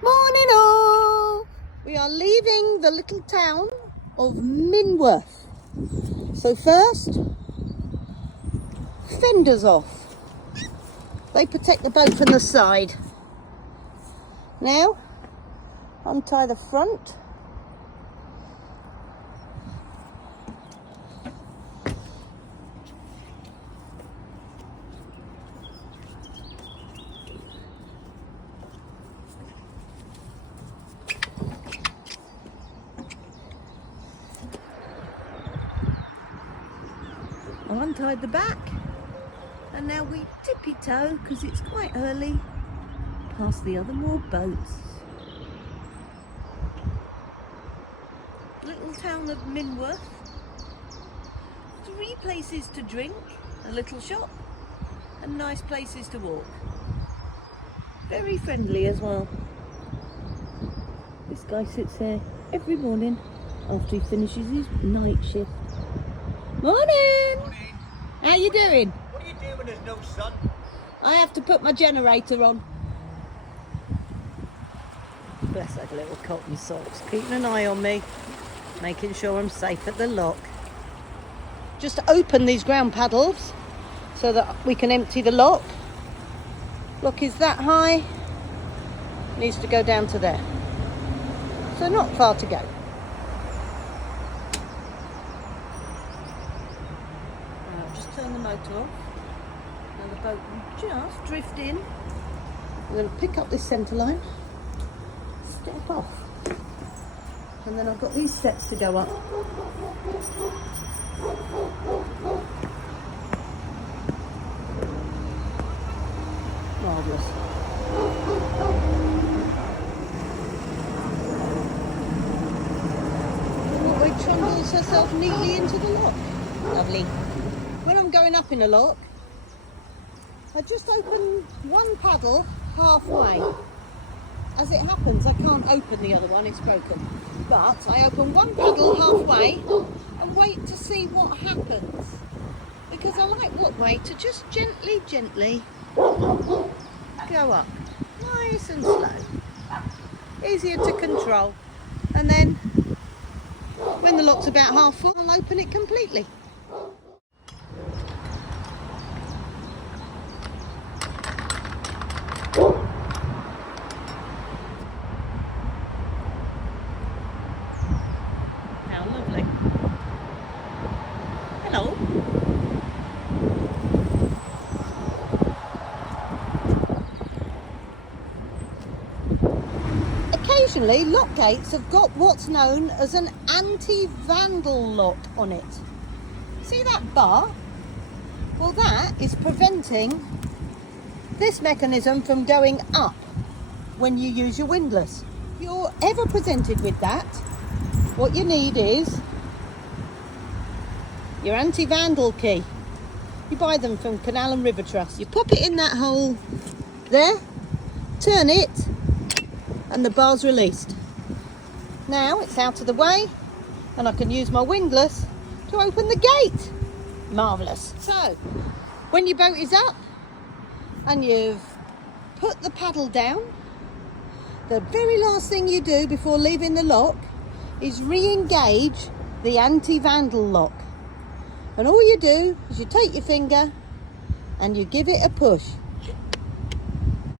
Morning all! We are leaving the little town of Minworth. So first, fenders off. They protect the boat from the side. Now, untie the front. I untied the back, and now we tippy-toe, because it's quite early, past the other more boats. Little town of Minworth. 3 places to drink, a little shop, and nice places to walk. Very friendly as well. This guy sits there every morning after he finishes his night shift. Morning! Morning. How you doing? What are you doing when there's no sun? I have to put my generator on. Bless that little cotton socks, keeping an eye on me, making sure I'm safe at the lock. Just open these ground paddles so that we can empty the lock. Lock is that high, needs to go down to there. So not far to go. Just turn the motor off. Now the boat will just drift in. I'm going to pick up this centre line, step off, and then I've got these steps to go up. Marvellous. It trundles herself neatly into the lock. Lovely. When I'm going up in a lock, I just open one paddle halfway. As it happens, I can't open the other one, it's broken. But I open one paddle halfway and wait to see what happens. Because I like what way to just gently go up. Nice and slow. Easier to control. And then, when the lock's about half full, I'll open it completely. How lovely. Hello. Occasionally, lock gates have got what's known as an anti-vandal lock on it. See that bar? Well, that is preventing this mechanism from going up when you use your windlass. If you're ever presented with that, what you need is your anti-vandal key. You buy them from Canal and River Trust. You pop it in that hole there, turn it, and the bar's released. Now it's out of the way, and I can use my windlass to open the gate. Marvellous. So, when your boat is up and you've put the paddle down, the very last thing you do before leaving the lock is re-engage the anti-vandal lock. And all you do is you take your finger and you give it a push.